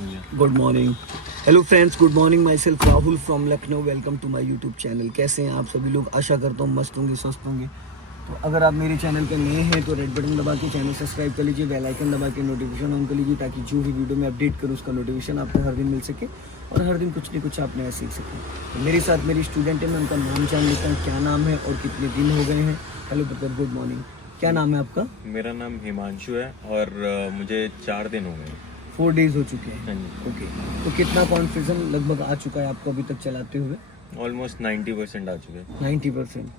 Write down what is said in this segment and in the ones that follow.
Good morning. Hello friends, good morning. Myself Rahul from Lucknow. Welcome to my YouTube channel. कैसे हैं आप सभी लोग? आशा करता हूँ मस्त होंगे, स्वस्थ होंगे। तो अगर आप मेरे चैनल पे नए हैं तो रेड बटन दबा के चैनल सब्सक्राइब कर लीजिए, बेल आइकन दबा के नोटिफिकेशन ऑन कर लीजिए, ताकि जो भी वीडियो मैं अपडेट करूँ उसका नोटिफिकेशन आपको हर दिन मिल सके और हर दिन कुछ न कुछ आप नया सीख सकें। तो मेरे साथ मेरी स्टूडेंट है, मैं उनका नाम जान लेता हूँ, क्या नाम है और कितने दिन हो गए हैं। Hello brother, good morning. क्या नाम है आपका? मेरा नाम हिमांशु है और मुझे 4 दिन हो गए। 4 डेज हो चुके हैं। हाँ जी। ओके, तो कितना कॉन्फिडेंस लगभग आ चुका है आपको अभी तक चलाते हुए? ऑलमोस्ट 90% आ चुके हैं। 90%?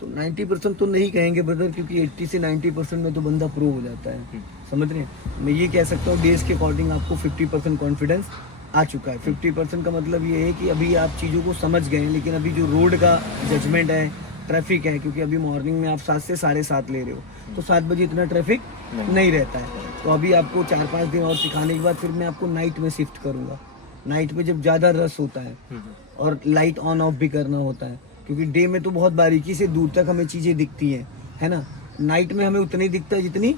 तो 90% तो नहीं कहेंगे ब्रदर, क्योंकि 80 से 90% में तो बंदा प्रो हो जाता है। समझ रहे हैं? मैं ये कह सकता हूँ डेज के अकॉर्डिंग आपको 50% कॉन्फिडेंस आ चुका है। 50% का मतलब ये है कि अभी आप चीज़ों को समझ गए हैं, लेकिन अभी जो रोड का जजमेंट है, ट्रैफिक है, क्योंकि अभी मॉर्निंग में आप 7 से 7:30 ले रहे हो, तो 7 बजे इतना ट्रैफिक नहीं रहता है। तो अभी आपको 4-5 दिन और सिखाने के बाद फिर मैं आपको नाइट में शिफ्ट करूँगा। नाइट में जब ज़्यादा रश होता है और लाइट ऑन ऑफ भी करना होता है, क्योंकि डे में तो बहुत बारीकी से दूर तक हमें चीज़ें दिखती हैं, है ना। नाइट में हमें उतनी दिखता है जितनी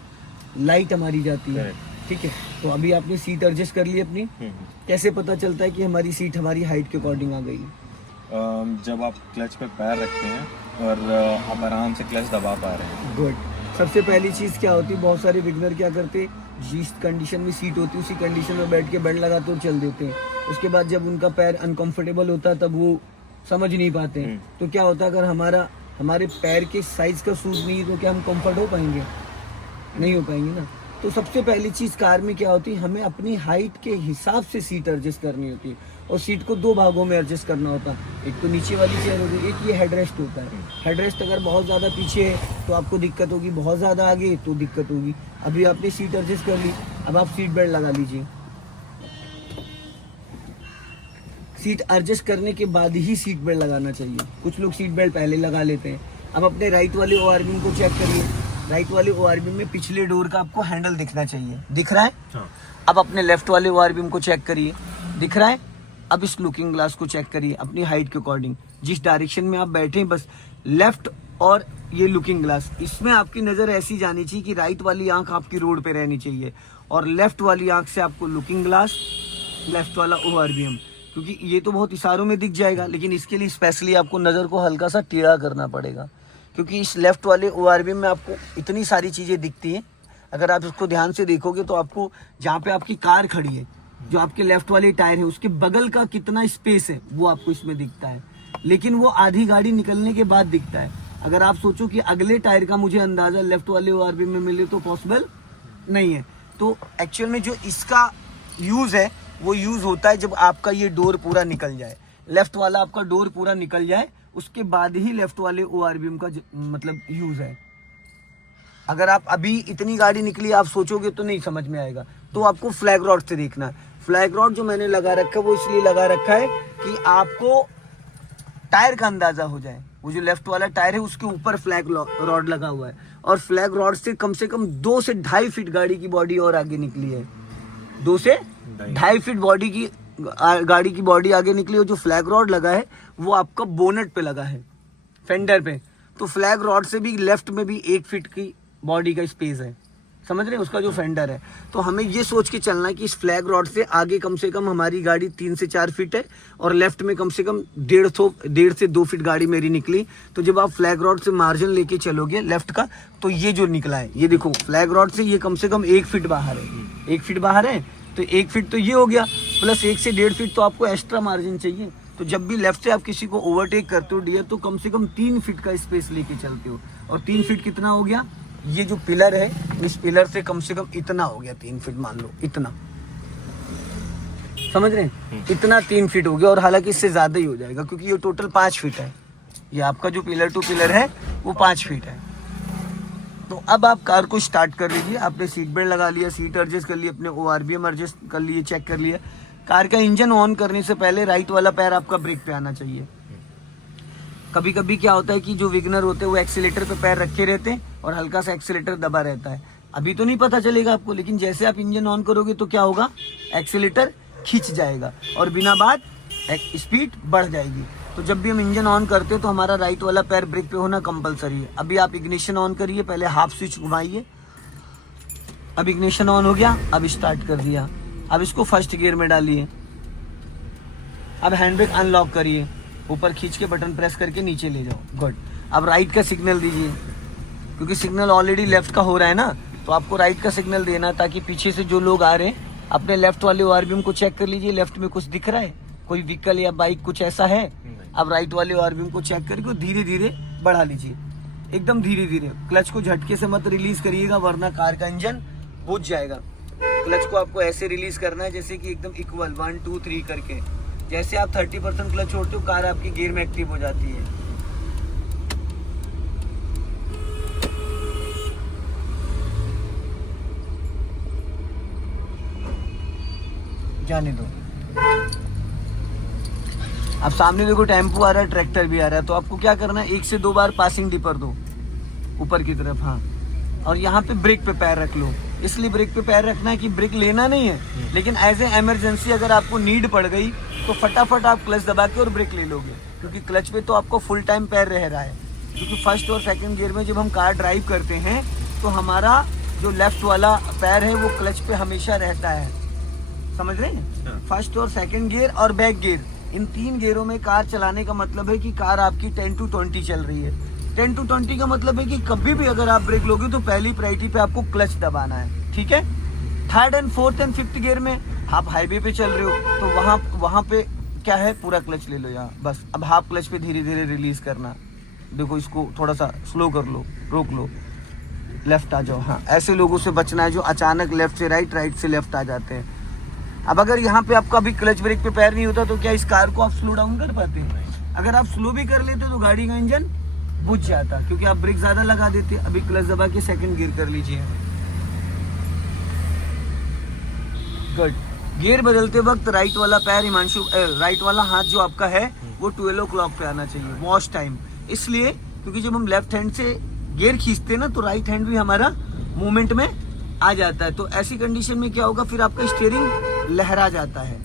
लाइट हमारी जाती है। ठीक है, तो अभी आपने सीट एडजस्ट कर ली अपनी। कैसे पता चलता है कि हमारी सीट हमारी हाइट के अकॉर्डिंग आ गई है? जब आप क्लच पे पैर रखते हैं और आप आराम से क्लच दबा पा रहे हैं। गुड। सबसे पहली चीज़ क्या होती है, बहुत सारे बिगनर क्या करते, जिस कंडीशन में सीट होती है उसी कंडीशन में बैठ के बेल्ट लगाते और चल देते हैं। उसके बाद जब उनका पैर अनकंफर्टेबल होता है तब वो समझ नहीं पाते। तो क्या होता है, अगर हमारे पैर के साइज का शूज नहीं है तो क्या हम कंफर्ट हो पाएंगे? नहीं हो पाएंगे ना। तो सबसे पहली चीज़ कार में क्या होती है, हमें अपनी हाइट के हिसाब से सीट एडजस्ट करनी होती है। और सीट को 2 भागों में एडजस्ट करना होता है। एक तो नीचे वाली चेयर होगी, एक ये हेडरेस्ट होता है। हेडरेस्ट अगर बहुत ज़्यादा पीछे है तो आपको दिक्कत होगी, बहुत ज़्यादा आगे तो दिक्कत होगी। अभी आपने सीट एडजस्ट कर ली, अब आप सीट बेल्ट लगा लीजिए। सीट एडजस्ट करने के बाद ही सीट बेल्ट लगाना चाहिए। कुछ लोग सीट बेल्ट पहले लगा लेते हैं। अब अपने राइट वाले ओआरबीम को चेक करिए। राइट वाले ओआरबीम में पिछले डोर का आपको हैंडल दिखना चाहिए। दिख रहा है? हाँ। अब अपने लेफ्ट वाले ओआरबीम को चेक करिए। दिख रहा है? अब इस लुकिंग ग्लास को चेक करिए अपनी हाइट के अकॉर्डिंग। जिस डायरेक्शन में आप बैठे बस लेफ्ट और ये लुकिंग ग्लास, इसमें आपकी नज़र ऐसी जानी चाहिए कि राइट वाली आंख आपकी रोड पे रहनी चाहिए और लेफ्ट वाली आंख से आपको लुकिंग ग्लास, लेफ्ट वाला ओआरबीएम। क्योंकि ये तो बहुत इशारों में दिख जाएगा, लेकिन इसके लिए स्पेशली आपको नज़र को हल्का सा टेढ़ा करना पड़ेगा, क्योंकि इस लेफ्ट वाले ओआरबीएम में आपको इतनी सारी चीज़ें दिखती हैं। अगर आप इसको ध्यान से देखोगे तो आपको जहाँ पे आपकी कार खड़ी है, जो आपके लेफ्ट वाले टायर है, उसके बगल का कितना स्पेस है वो आपको इसमें दिखता है, लेकिन वो आधी गाड़ी निकलने के बाद दिखता है। अगर आप सोचो कि अगले टायर का मुझे अंदाजा लेफ्ट वाले ओआरबीएम में मिले तो पॉसिबल नहीं है। तो एक्चुअल में जो इसका यूज़ है वो यूज़ होता है जब आपका ये डोर पूरा निकल जाए, लेफ्ट वाला आपका डोर पूरा निकल जाए, उसके बाद ही लेफ्ट वाले ओआरबीएम का मतलब यूज़ है। अगर आप अभी इतनी गाड़ी निकली आप सोचोगे तो नहीं समझ में आएगा। तो आपको फ्लैग रॉड से देखना है। फ्लैग रॉड जो मैंने लगा रखा है वो इसलिए लगा रखा है कि आपको टायर का अंदाजा हो जाए। वो जो लेफ्ट वाला टायर है उसके ऊपर फ्लैग रॉड लगा हुआ है और फ्लैग रॉड से कम 2 से 2.5 फीट गाड़ी की बॉडी और आगे निकली है। 2 से 2.5 फीट गाड़ी की बॉडी आगे निकली और जो फ्लैग रॉड लगा है वो आपका बोनेट पे लगा है, फेंडर पे। तो फ्लैग रॉड से भी लेफ्ट में भी 1 फीट की बॉडी का स्पेस है, समझ रहे हैं, उसका जो फेंडर है। तो हमें ये सोच के चलना है कि इस फ्लैग रॉड से कम हमारी गाड़ी 3 से 4 फीट है और लेफ्ट में कम 1.5 से 2 फीट गाड़ी मेरी निकली। तो जब आप फ्लैग रॉड से मार्जिन लेके चलोगे लेफ्ट का, तो ये जो निकला है, ये देखो फ्लैग रॉड से ये कम 1 फीट बाहर है। 1 फीट बाहर है तो 1 फीट तो ये हो गया, प्लस 1 से 1.5 फीट तो आपको एक्स्ट्रा मार्जिन चाहिए। तो जब भी लेफ्ट से आप किसी को ओवरटेक करते हो डियर, तो कम से कम 3 फीट का स्पेस लेके चलते हो। और 3 फीट कितना हो गया? ये जो पिलर है, इस पिलर से कम इतना हो गया, 3 फीट मान लो, इतना, समझ रहे हैं? इतना 3 फीट हो गया। और हालांकि इससे ज्यादा ही हो जाएगा क्योंकि ये टोटल 5 फीट है। ये आपका जो पिलर टू पिलर है वो 5 फीट है। तो अब आप कार को स्टार्ट कर लीजिए। आपने सीट बेल्ट लगा लिया, सीट एडजस्ट कर ली, अपने ओआरबीएम एडजस्ट कर लिए, चेक कर लिया। कार का इंजन ऑन करने से पहले राइट वाला पैर आपका ब्रेक पे आना चाहिए। कभी कभी क्या होता है कि जो विगनर होते हैं वो एक्सीलेटर पे पैर रखे रहते हैं और हल्का सा एक्सीलेटर दबा रहता है। अभी तो नहीं पता चलेगा आपको, लेकिन जैसे आप इंजन ऑन करोगे तो क्या होगा, एक्सीलेटर खींच जाएगा और बिना बात स्पीड बढ़ जाएगी। तो जब भी हम इंजन ऑन करते हैं तो हमारा राइट वाला पैर ब्रेक पे होना कंपलसरी है। अभी आप इग्निशन ऑन करिए, पहले हाफ स्विच घुमाइए। अब इग्निशन ऑन हो गया, अब स्टार्ट कर दिया। अब इसको फर्स्ट गियर में डालिए। अब हैंड ब्रेक अनलॉक करिए, ऊपर खींच के बटन प्रेस करके नीचे ले जाओ। गुड। अब राइट का सिग्नल दीजिए, क्योंकि सिग्नल ऑलरेडी लेफ्ट का हो रहा है ना, तो आपको राइट का सिग्नल देना, ताकि पीछे से जो लोग आ रहे हैं अपने लेफ्ट वाले ओआरबीएम को चेक कर लीजिए, लेफ्ट में कुछ दिख रहा है, कोई व्हीकल या बाइक कुछ ऐसा है। अब राइट वाले ओआरबीएम को चेक करके धीरे धीरे बढ़ा लीजिए, एकदम धीरे धीरे। क्लच को झटके से मत रिलीज करिएगा, वरना कार का इंजन बुझ जाएगा। क्लच को आपको ऐसे रिलीज करना है जैसे कि एकदम इक्वल 1 2 3 करके। जैसे आप 30% क्लच छोड़ते हो, कार आपकी गियर में एक्टिव हो जाती है। जाने दो। अब सामने देखो टेम्पो आ रहा है, ट्रैक्टर भी आ रहा है, तो आपको क्या करना है, 1 से 2 बार पासिंग डिपर दो ऊपर की तरफ। हाँ, और यहाँ पे ब्रेक पे पैर रख लो। इसलिए ब्रेक पे पैर रखना है कि ब्रेक लेना नहीं है, लेकिन एज ए इमरजेंसी अगर आपको नीड पड़ गई तो फटाफट आप क्लच दबा के और ब्रेक ले लोगे, क्योंकि क्लच पे तो आपको फुल टाइम पैर रह रहा है। क्योंकि फर्स्ट और सेकंड गियर में जब हम कार ड्राइव करते हैं तो हमारा जो लेफ्ट वाला पैर है वो क्लच पे हमेशा रहता है, समझ रहे हैं। फर्स्ट और सेकंड गियर और बैक गियर, इन 3 गियरों में कार चलाने का मतलब है कि कार आपकी 10 to 20 चल रही है। 10 to 20 का मतलब है कि कभी भी अगर आप ब्रेक लोगे तो पहली प्रायोरिटी पे आपको क्लच दबाना है, ठीक है। 3rd and 4th and 5th gear में आप हाईवे पे चल रहे हो तो वहाँ पे क्या है, पूरा क्लच ले लो यहाँ बस। अब हाफ क्लच पे धीरे धीरे रिलीज करना। देखो इसको थोड़ा सा स्लो कर लो, रोक लो, लेफ्ट आ जाओ। हाँ, ऐसे लोगों से बचना है जो अचानक लेफ्ट से राइट, राइट से लेफ्ट आ जाते हैं। अब अगर यहाँ पे आपका भी क्लच ब्रेक पे पैर नहीं होता तो क्या इस कार को आप स्लो डाउन कर पाते हैं? अगर आप स्लो भी कर लेते तो गाड़ी का इंजन बुझ जाता, क्योंकि आप ब्रेक ज्यादा लगा देते। अभी क्लच दबा के सेकंड गियर कर लीजिए। गुड। गियर बदलते वक्त राइट वाला पैर हिमांशु, राइट वाला हाथ जो आपका है वो 12 o'clock पे आना चाहिए, वॉश टाइम। इसलिए क्योंकि जब हम लेफ्ट हैंड से गियर खींचते हैं ना तो राइट हैंड भी हमारा मूवमेंट में आ जाता है। तो ऐसी कंडीशन में क्या होगा, फिर आपका स्टीयरिंग लहरा जाता है।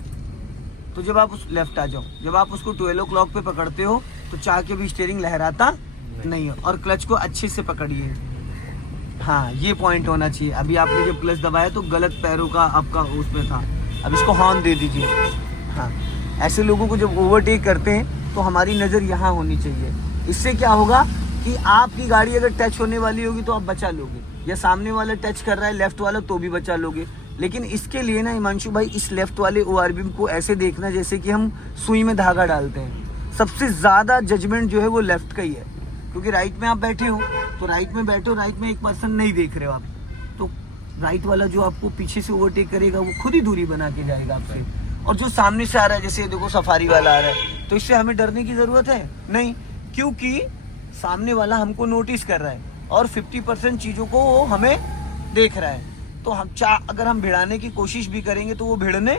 तो जब आप उस लेफ्ट आ जाओ, जब आप उसको 12 o'clock पे पकड़ते हो तो चाह के भी स्टीयरिंग लहराता नहीं है। और क्लच को अच्छे से पकड़िए। हाँ, ये पॉइंट होना चाहिए। अभी आपने जब क्लच दबाया तो गलत पैरों का आपका उसमें था। अब इसको हॉर्न दे दीजिए। हाँ, ऐसे लोगों को जब ओवरटेक करते हैं तो हमारी नज़र यहाँ होनी चाहिए। इससे क्या होगा कि आपकी गाड़ी अगर टच होने वाली होगी तो आप बचा लोगे, या सामने वाला टच कर रहा है लेफ्ट वाला तो भी बचा लोगे। लेकिन इसके लिए ना हिमांशु भाई, इस लेफ्ट वाले ओआरबीएम को ऐसे देखना जैसे कि हम सुई में धागा डालते हैं। सबसे ज़्यादा जजमेंट जो है वो लेफ्ट का ही है, क्योंकि राइट में आप बैठे हो तो राइट में बैठो, राइट में एक पर्सन नहीं देख रहे हो आप, तो राइट वाला जो आपको पीछे से ओवरटेक करेगा वो खुद ही दूरी बना के जाएगा आपसे। और जो सामने से आ रहा है, जैसे देखो सफारी वाला आ रहा है, तो इससे हमें डरने की ज़रूरत है नहीं, क्योंकि सामने वाला हमको नोटिस कर रहा है और 50% चीज़ों को वो हमें देख रहा है। तो हम अगर हम भिड़ाने की कोशिश भी करेंगे तो वो भिड़ने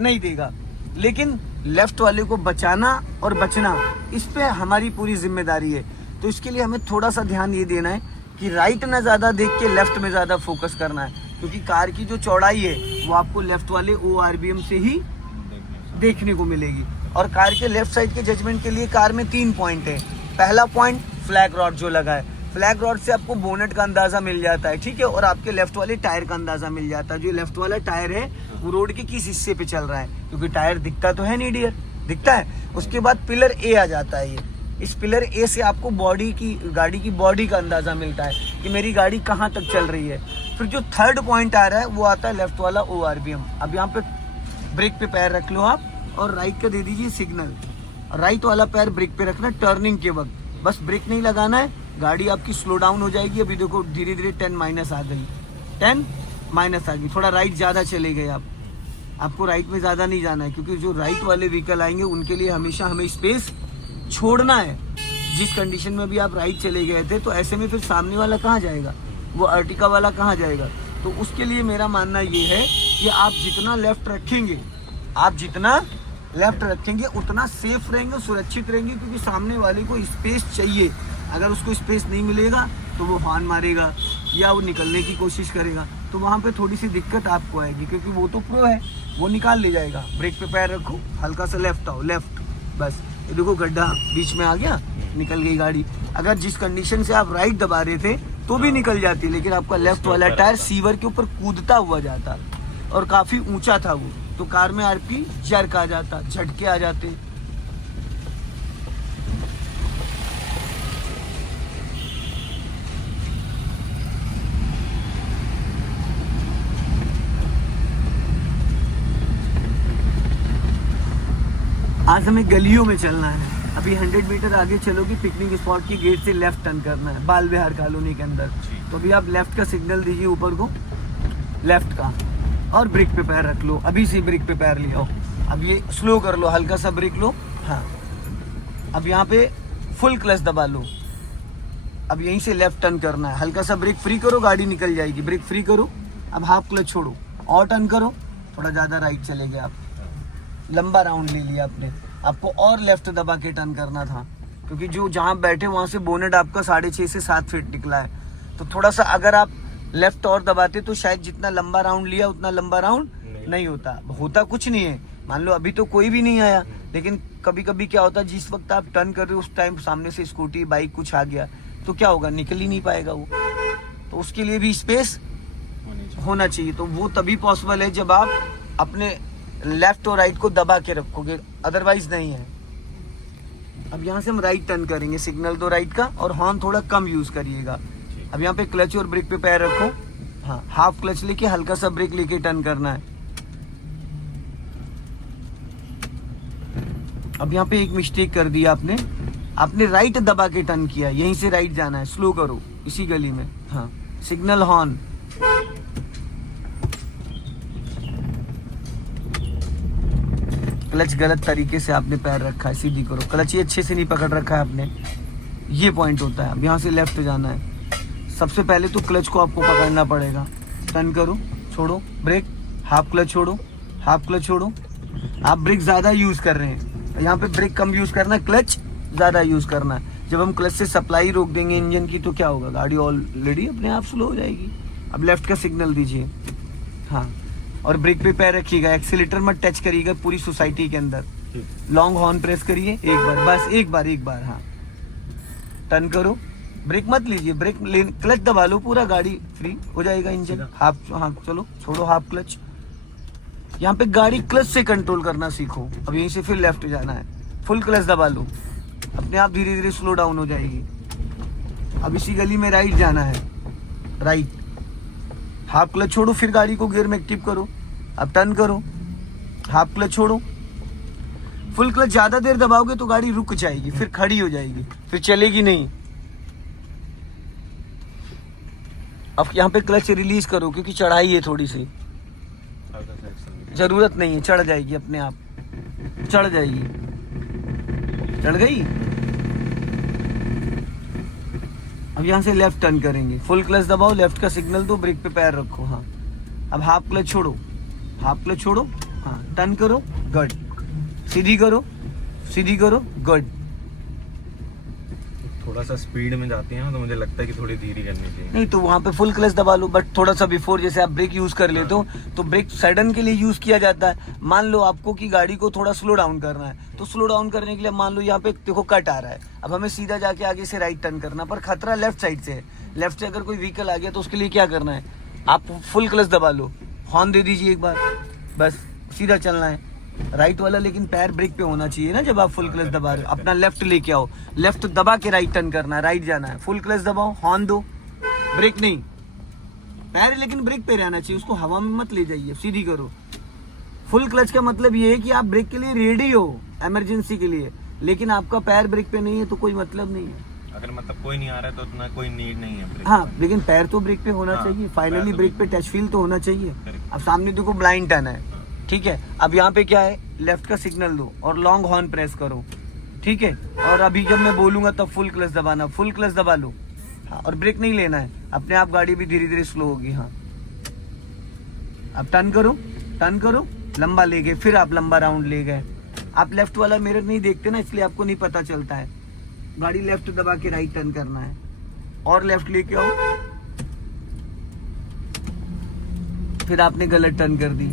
नहीं देगा। लेकिन लेफ्ट वाले को बचाना और बचना, इस पे हमारी पूरी जिम्मेदारी है। तो इसके लिए हमें थोड़ा सा ध्यान ये देना है कि राइट ना ज़्यादा देख के लेफ्ट में ज़्यादा फोकस करना है, क्योंकि कार की जो चौड़ाई है वो आपको लेफ्ट वाले ओआरबीएम से ही देखने को मिलेगी। और कार के लेफ्ट साइड के जजमेंट के लिए कार में 3 पॉइंट है। पहला पॉइंट, फ्लैग रॉड जो लगा है, फ्लैग रॉड से आपको बोनेट का अंदाजा मिल जाता है, ठीक है। और आपके लेफ्ट वाले टायर का अंदाजा मिल जाता है, जो लेफ्ट वाला टायर है वो रोड के किस हिस्से पे चल रहा है, क्योंकि टायर दिखता तो है नहीं डियर, दिखता है। उसके बाद पिलर ए आ जाता है। ये इस पिलर ए से आपको बॉडी की, गाड़ी की बॉडी का अंदाजा मिलता है कि मेरी गाड़ी कहाँ तक चल रही है। फिर जो 3rd पॉइंट आ रहा है वो आता है लेफ्ट वाला ओआरबीएम। अब यहाँ पे ब्रेक पे पैर रख लो आप और राइट का दे दीजिए सिग्नल। राइट वाला पैर ब्रेक पे रखना टर्निंग के वक्त, बस ब्रेक नहीं लगाना है, गाड़ी आपकी स्लो डाउन हो जाएगी। अभी देखो धीरे धीरे 10 माइनस आ गई, 10 माइनस आ गई। थोड़ा राइट ज़्यादा चले गए आप, आपको राइट में ज़्यादा नहीं जाना है, क्योंकि जो राइट वाले व्हीकल आएंगे उनके लिए हमेशा हमें स्पेस छोड़ना है। जिस कंडीशन में भी आप राइट चले गए थे, तो ऐसे में फिर सामने वाला कहाँ जाएगा, वो अर्टिका वाला कहाँ जाएगा। तो उसके लिए मेरा मानना ये है कि आप जितना लेफ्ट रखेंगे, आप जितना लेफ्ट रखेंगे उतना सेफ रहेंगे, सुरक्षित रहेंगे, क्योंकि सामने वाले को स्पेस चाहिए। अगर उसको स्पेस नहीं मिलेगा तो वो हॉर्न मारेगा या वो निकलने की कोशिश करेगा, तो वहाँ पे थोड़ी सी दिक्कत आपको आएगी, क्योंकि वो तो प्रो है, वो निकाल ले जाएगा। ब्रेक पे पैर रखो, हल्का सा लेफ्ट आओ, लेफ्ट, बस ये देखो गड्ढा बीच में आ गया, निकल गई गाड़ी। अगर जिस कंडीशन से आप राइट दबा रहे थे तो भी निकल जाती, लेकिन आपका लेफ्ट वाला टायर सीवर के ऊपर कूदता हुआ जाता। और काफी ऊंचा था वो, तो कार में आरपी जर्क आ जाता, झटके आ जाते। आज हमें गलियों में चलना है। अभी 100 मीटर आगे चलोगे, पिकनिक स्पॉट की गेट से लेफ्ट टर्न करना है, बाल विहार कॉलोनी के अंदर। तो अभी आप लेफ्ट का सिग्नल दीजिए ऊपर को, लेफ्ट का, और ब्रेक पे पैर रख लो। अभी से ब्रेक पे पैर ले आओ। अब ये स्लो कर लो, हल्का सा ब्रेक लो। हाँ, अब यहाँ पे फुल क्लच दबा लो। अब यहीं से लेफ्ट टर्न करना है, हल्का सा ब्रेक फ्री करो, गाड़ी निकल जाएगी। ब्रेक फ्री करो, अब हाफ क्लच छोड़ो और टर्न करो। थोड़ा ज़्यादा राइट चले गए आप, लंबा राउंड ले लिया आपने। आपको और लेफ्ट दबा के टर्न करना था, क्योंकि जो जहाँ बैठे वहाँ से बोनेट आपका 6.5 से 7 फीट निकला है। तो थोड़ा सा अगर आप लेफ्ट और दबाते तो शायद जितना लंबा राउंड लिया उतना लंबा राउंड नहीं होता कुछ नहीं है। मान लो अभी तो कोई भी नहीं आया, लेकिन कभी कभी क्या होता है, जिस वक्त आप टर्न कर रहे हो उस टाइम सामने से स्कूटी बाइक कुछ आ गया तो क्या होगा, निकल ही नहीं पाएगा वो। तो उसके लिए भी स्पेस होना चाहिए। तो वो तभी पॉसिबल है जब आप अपने लेफ्ट और राइट को दबा के रखोगे, अदरवाइज नहीं है। अब यहाँ से हम राइट टर्न करेंगे, सिग्नल दो राइट का, और हॉर्न थोड़ा कम यूज करिएगा। अब यहाँ पे क्लच और ब्रेक पे पैर रखो। हाँ, हाफ क्लच लेके हल्का सा ब्रेक लेके टर्न करना है। अब यहाँ पे एक मिस्टेक कर दी आपने राइट दबा के टर्न किया, यहीं से राइट जाना है। स्लो करो इसी गली में। हाँ, सिग्नल हॉर्न। क्लच गलत तरीके से आपने पैर रखा है, सीधी करो। क्लच ही अच्छे से नहीं पकड़ रखा है आपने, ये पॉइंट होता है। अब यहाँ से लेफ्ट जाना है। सबसे पहले तो क्लच को आपको पकड़ना पड़ेगा। टर्न करो, छोड़ो ब्रेक, हाफ क्लच छोड़ो, हाफ क्लच छोड़ो। आप ब्रेक ज़्यादा यूज़ कर रहे हैं, यहाँ पे ब्रेक कम यूज़ करना है, क्लच ज़्यादा यूज़ करना है। जब हम क्लच से सप्लाई रोक देंगे इंजन की तो क्या होगा, गाड़ी ऑलरेडी अपने आप स्लो हो जाएगी। अब लेफ्ट का सिग्नल दीजिए। हाँ, और ब्रेक पे पैर रखिएगा, एक्सीलेटर मत टच करिएगा पूरी सोसाइटी के अंदर। लॉन्ग हॉर्न प्रेस करिए एक बार, बस एक बार। हाँ, टर्न करो, ब्रेक मत लीजिए, क्लच दबा लो, पूरा गाड़ी फ्री हो जाएगा इंजन। हाफ, हाँ चलो, छोड़ो हाफ क्लच। यहाँ पे गाड़ी क्लच से कंट्रोल करना सीखो। अब यहीं से फिर लेफ्ट जाना है, फुल क्लच दबा लो, अपने आप धीरे धीरे स्लो डाउन हो जाएगी। अब इसी गली में राइट जाना है, राइट, हाफ क्लच छोड़ो, फिर गाड़ी को गियर में एक्टिव करो। अब टर्न करो, हाफ क्लच छोड़ो, फुल क्लच ज्यादा देर दबाओगे तो गाड़ी रुक जाएगी, फिर खड़ी हो जाएगी, फिर चलेगी नहीं। अब यहाँ पे क्लच रिलीज करो, क्योंकि चढ़ाई है थोड़ी सी, जरूरत नहीं है, चढ़ जाएगी अपने आप, चढ़ जाएगी, चढ़ गई। अब यहाँ से लेफ्ट टर्न करेंगे, फुल क्लच दबाओ, लेफ्ट का सिग्नल दो, ब्रेक पे पैर रखो। हाँ, अब हाफ क्लच छोड़ो, हाफ क्लच छोड़ो। हाँ, टर्न करो, गुड, सीधी करो, सीधी करो, गुड। थोड़ा सा स्पीड में जाते हैं तो मुझे लगता है कि थोड़ी धीरे करनी चाहिए। नहीं तो वहाँ पे फुल क्लच दबा लो, बट थोड़ा सा बिफोर, जैसे आप ब्रेक यूज कर लेते हो तो ब्रेक सडन के लिए यूज किया जाता है। मान लो आपको कि गाड़ी को थोड़ा स्लो डाउन करना है, तो स्लो डाउन करने के लिए मान लो यहाँ पे देखो कट आ रहा है, अब हमें सीधा जाके आगे से राइट टर्न करना, पर खतरा लेफ्ट साइड से है। लेफ्ट से अगर कोई व्हीकल आ गया तो उसके लिए क्या करना है, आप फुल क्लच दबा लो, हॉर्न दे दीजिए एक बार, बस सीधा चलना है। राइट वाला लेकिन पैर ब्रेक पे होना चाहिए ना, जब आप फुल क्लच दबा रहे हो। अपना लेफ्ट लेके आओ, लेफ्ट दबा के राइट टर्न करना है, राइट जाना है, फुल क्लच दबाओ, हॉर्न दो, ब्रेक नहीं, पैर लेकिन ब्रेक पे रहना चाहिए, उसको हवा में मत ले जाइए, सीधी करो। फुल क्लच का मतलब ये है कि आप ब्रेक के लिए रेडी हो, इमरजेंसी के लिए, लेकिन आपका पैर ब्रेक पे नहीं है तो कोई मतलब नहीं है। अगर मतलब कोई नहीं आ रहा है तो उतना कोई नीड नहीं है ब्रेक। हाँ, लेकिन पैर तो ब्रेक पे होना चाहिए, फाइनली ब्रेक पे टच फील तो होना चाहिए। अब सामने देखो ब्लाइंड टर्न है, ठीक है। अब यहाँ पे क्या है, लेफ्ट का सिग्नल दो और लॉन्ग हॉर्न प्रेस करो, ठीक है। और अभी जब मैं बोलूंगा तब फुल क्लच दबाना, फुल क्लच दबा लो। हाँ, और ब्रेक नहीं लेना है, अपने आप गाड़ी भी धीरे धीरे स्लो होगी। हाँ, अब टर्न करो, टर्न करो, लंबा ले गए, फिर आप लंबा राउंड ले गए। आप लेफ्ट वाला मिरर नहीं देखते ना, इसलिए आपको नहीं पता चलता है। गाड़ी लेफ्ट दबा के राइट टर्न करना है, और लेफ्ट लेके आओ, फिर आपने गलत टर्न कर दी।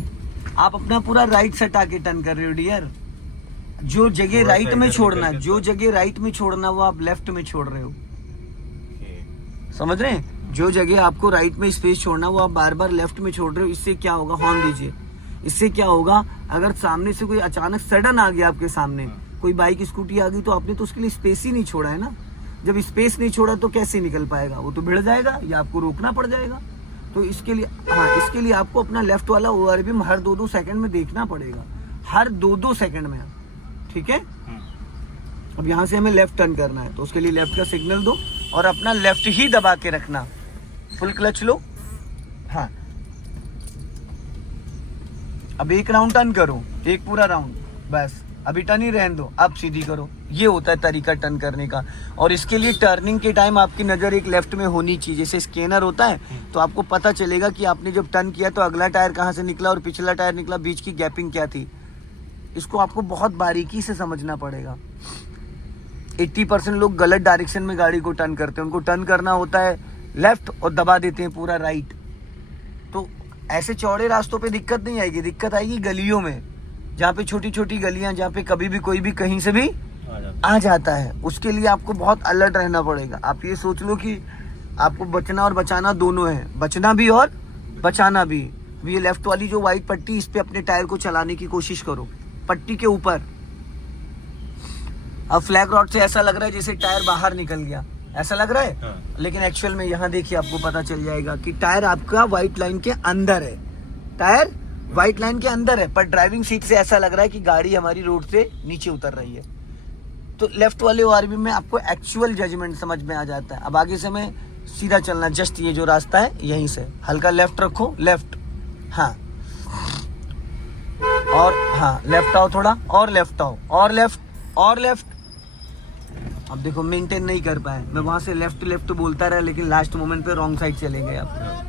आप अपना पूरा राइट सटा के टर्न कर रहे हो डियर। जो जगह राइट में छोड़ना, जो जगह राइट में छोड़ना वो आप लेफ्ट में छोड़ रहे हो, समझ रहे हैं। जो जगह आपको राइट में स्पेस छोड़ना वो आप बार बार लेफ्ट में छोड़ रहे हो। इससे क्या होगा, हॉर्न दीजिए। इससे क्या होगा, अगर सामने से कोई अचानक सडन आ गया आपके सामने, कोई बाइक स्कूटी आ गई, तो आपने तो उसके लिए स्पेस ही नहीं छोड़ा है ना। जब स्पेस नहीं छोड़ा तो कैसे निकल पाएगा, वो तो भिड़ जाएगा या आपको रोकना पड़ जाएगा। तो इसके लिए इसके लिए आपको अपना लेफ्ट वाला ओआरबीएम हर 2-2 सेकंड में देखना पड़ेगा, हर 2-2 सेकंड में। ठीक है, अब यहाँ से हमें लेफ्ट टर्न करना है, तो उसके लिए लेफ्ट का सिग्नल दो और अपना लेफ्ट ही दबा के रखना। फुल क्लच लो। हाँ, अब एक राउंड टर्न करो, एक पूरा राउंड, बस अभी टर्न ही रहने दो, अब सीधी करो। ये होता है तरीका टर्न करने का। और इसके लिए टर्निंग के टाइम आपकी नज़र एक लेफ्ट में होनी चाहिए। जैसे स्कैनर होता है तो आपको पता चलेगा कि आपने जब टर्न किया तो अगला टायर कहाँ से निकला और पिछला टायर निकला, बीच की गैपिंग क्या थी। इसको आपको बहुत बारीकी से समझना पड़ेगा। 80% लोग गलत डायरेक्शन में गाड़ी को टर्न करते हैं। उनको टर्न करना होता है लेफ्ट और दबा देते हैं पूरा राइट। तो ऐसे चौड़े रास्तों पे दिक्कत नहीं आएगी, दिक्कत आएगी गलियों में, जहाँ पे छोटी छोटी गलियां, जहाँ पे कभी भी कोई भी कहीं से भी आ जाता है। उसके लिए आपको बहुत अलर्ट रहना पड़ेगा। आप ये सोच लो कि आपको बचना और बचाना दोनों है, बचना भी और बचाना भी। ये लेफ्ट वाली जो व्हाइट पट्टी, इस पे अपने टायर को चलाने की कोशिश करो, पट्टी के ऊपर। अब फ्लैग रॉड से ऐसा लग रहा है जैसे टायर बाहर निकल गया, ऐसा लग रहा है, लेकिन एक्चुअल में यहाँ देखिए आपको पता चल जाएगा कि टायर आपका व्हाइट लाइन के अंदर है। टायर व्हाइट लाइन के अंदर है, पर ड्राइविंग सीट से ऐसा लग रहा है कि गाड़ी हमारी रोड से नीचे उतर रही है। तो लेफ्ट वाले ओआरबीएम में आपको एक्चुअल जजमेंट समझ में आ जाता है। अब आगे से हमें सीधा चलना, जस्ट ये जो रास्ता है यहीं से हल्का लेफ्ट रखो, लेफ्ट, हाँ, और हाँ लेफ्ट आओ थोड़ा, और लेफ्ट आओ, और लेफ्ट, और लेफ्ट। अब देखो मेंटेन नहीं कर पाए, मैं वहां से लेफ्ट लेफ्ट बोलता रहा, लेकिन लास्ट मोमेंट पे रॉन्ग साइड चले गए आप।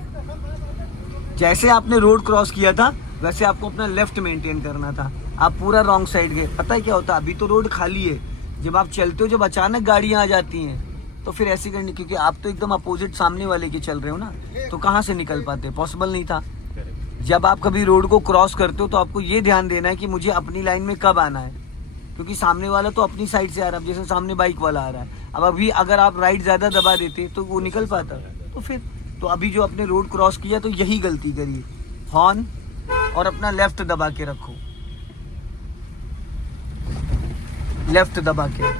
जैसे आपने रोड क्रॉस किया था वैसे आपको अपना लेफ्ट मेंटेन करना था, आप पूरा रॉन्ग साइड गए। पता है क्या होता है, अभी तो रोड खाली है, जब आप चलते हो, जब अचानक गाड़ियां आ जाती हैं तो फिर ऐसी करनी, क्योंकि आप तो एकदम अपोजिट सामने वाले के चल रहे हो ना, तो कहाँ से निकल पाते, पॉसिबल नहीं था। जब आप कभी रोड को क्रॉस करते हो तो आपको ये ध्यान देना है कि मुझे अपनी लाइन में कब आना है, क्योंकि सामने वाला तो अपनी साइड से आ रहा है। जैसे सामने बाइक वाला आ रहा है, अब अभी अगर आप राइट ज्यादा दबा देते तो वो निकल पाता, तो फिर तो अभी जो आपने रोड क्रॉस किया तो यही गलती करिए, हॉर्न और अपना लेफ्ट दबा के रखो, लेफ्ट दबा के।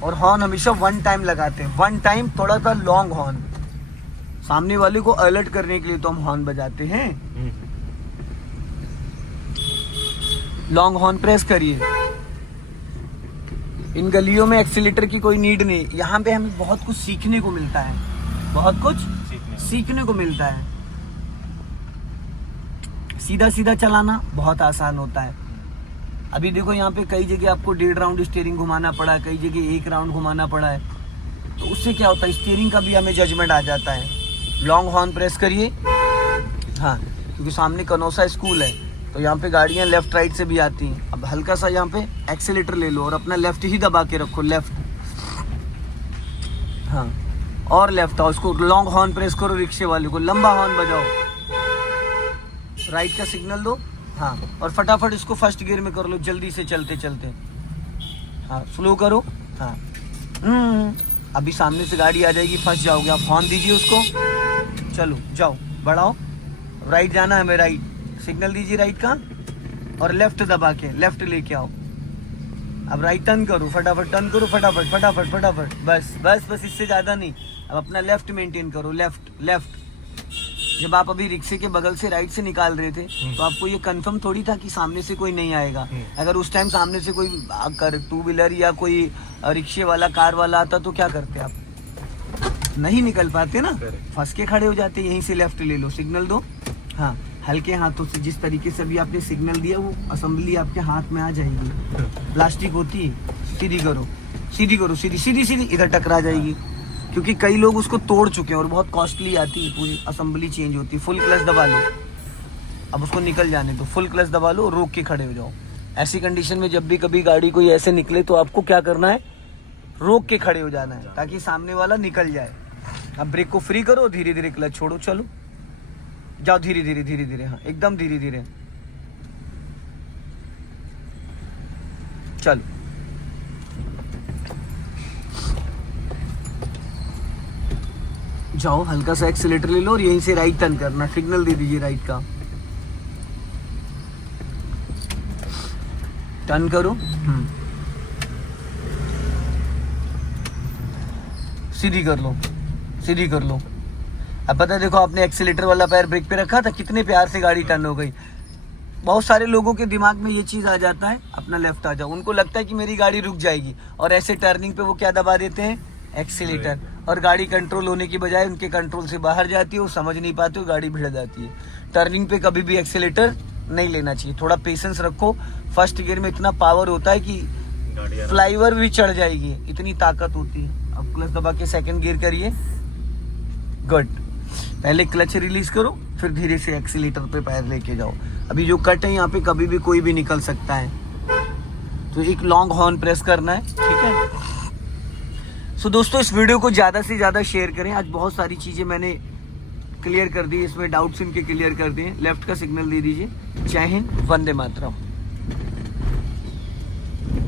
और हॉर्न हमेशा 1 टाइम लगाते हैं, 1 टाइम, थोड़ा सा लॉन्ग हॉर्न, सामने वाले को अलर्ट करने के लिए तो हम हॉर्न बजाते हैं। लॉन्ग हॉर्न प्रेस करिए। इन गलियों में एक्सीलेटर की कोई नीड नहीं, यहाँ पे हमें बहुत कुछ सीखने को मिलता है, बहुत कुछ सीखने को मिलता है। सीधा सीधा चलाना बहुत आसान होता है। अभी देखो यहाँ पे कई जगह आपको 1.5 राउंड स्टीयरिंग घुमाना पड़ा है, कई जगह 1 राउंड घुमाना पड़ा है, तो उससे क्या होता है, स्टीयरिंग का भी हमें जजमेंट आ जाता है। लॉन्ग हॉर्न प्रेस करिए, हाँ, क्योंकि सामने कनौसा स्कूल है तो यहाँ पे गाड़ियाँ लेफ्ट राइट से भी आती हैं। अब हल्का सा यहाँ पे एक्सीलेटर ले लो और अपना लेफ्ट ही दबा के रखो, लेफ्ट, हाँ, और लेफ्ट आओ। उसको लॉन्ग हॉर्न प्रेस करो, रिक्शे वाले को लंबा हॉर्न बजाओ, राइट का सिग्नल दो, हाँ, और फटाफट इसको फर्स्ट गियर में कर लो, जल्दी से चलते चलते, हाँ, स्लो करो, हाँ। अभी सामने से गाड़ी आ जाएगी, फंस जाओगे आप, हॉर्न दीजिए उसको, चलो जाओ, बढ़ाओ, राइट जाना है हमें, राइट सिग्नल दीजिए राइट का, और लेफ्ट दबा के लेफ्ट लेके आओ। अब राइट टर्न करो, फटाफट टर्न करो, फटाफट फटाफट फटाफट, बस बस बस, इससे ज़्यादा नहीं। अब अपना लेफ्ट मेंटेन करो, लेफ्ट लेफ्ट। जब आप अभी रिक्शे के बगल से राइट से निकाल रहे थे तो आपको ये कंफर्म थोड़ी था कि सामने से कोई नहीं आएगा। अगर उस टाइम सामने से कोई 2 व्हीलर या कोई रिक्शे वाला, कार वाला आता तो क्या करते आप, नहीं निकल पाते ना, फंस के खड़े हो जाते। यहीं से लेफ्ट ले लो, सिग्नल दो, हाँ, हल्के हाथों से, जिस तरीके से भी आपने सिग्नल दिया वो असेंबली आपके हाथ में आ जाएगी। प्लास्टिक होती है, सीधी करो, सीधी करो, सीधी सीधी सीधी, इधर टकरा जाएगी, क्योंकि कई लोग उसको तोड़ चुके हैं और बहुत कॉस्टली आती है, पूरी असेंबली चेंज होती है। फुल क्लच दबा लो, अब उसको निकल जाने दो, फुल क्लच दबा लो, रोक के खड़े हो जाओ। ऐसी कंडीशन में जब भी कभी गाड़ी कोई ऐसे निकले तो आपको क्या करना है, रोक के खड़े हो जाना है, ताकि सामने वाला निकल जाए। अब ब्रेक को फ्री करो, धीरे धीरे क्लच छोड़ो, चलो जाओ, धीरे धीरे धीरे धीरे, हाँ, एकदम धीरे धीरे, चलो। जाओ, हल्का सा एक्सीलेटर ले लो और यहीं से राइट टर्न करना, सिग्नल दे दीजिए राइट का, टर्न करो। सीधी कर लो, सीधी कर लो। अब पता है, देखो आपने एक्सीलेटर वाला पैर ब्रेक पे रखा था, कितने प्यार से गाड़ी टर्न हो गई। बहुत सारे लोगों के दिमाग में ये चीज आ जाता है, अपना लेफ्ट आ जाओ, उनको लगता है कि मेरी गाड़ी रुक जाएगी, और ऐसे टर्निंग पे वो क्या दबा देते हैं, एक्सीलेटर, और गाड़ी कंट्रोल होने की बजाय उनके कंट्रोल से बाहर जाती है, वो समझ नहीं पाते हो, गाड़ी भिड़ जाती है। टर्निंग पे कभी भी एक्सीलेटर नहीं लेना चाहिए, थोड़ा पेशेंस रखो। फर्स्ट गियर में इतना पावर होता है कि फ्लाईओवर भी चढ़ जाएगी, इतनी ताकत होती है। अब क्लच दबा के सेकंड गियर करिए, गुड। पहले क्लच रिलीज करो, फिर धीरे से एक्सीलेटर पे पैर लेके जाओ। अभी जो कट है यहाँ पे कभी भी कोई भी निकल सकता है, तो एक लॉन्ग हॉर्न प्रेस करना है, ठीक है। सो दोस्तों, इस वीडियो को ज़्यादा से ज़्यादा शेयर करें। आज बहुत सारी चीज़ें मैंने क्लियर कर दी, इसमें डाउट्स इनके क्लियर कर दिए। लेफ्ट का सिग्नल दे दीजिए। जय हिंद, वंदे मातरम।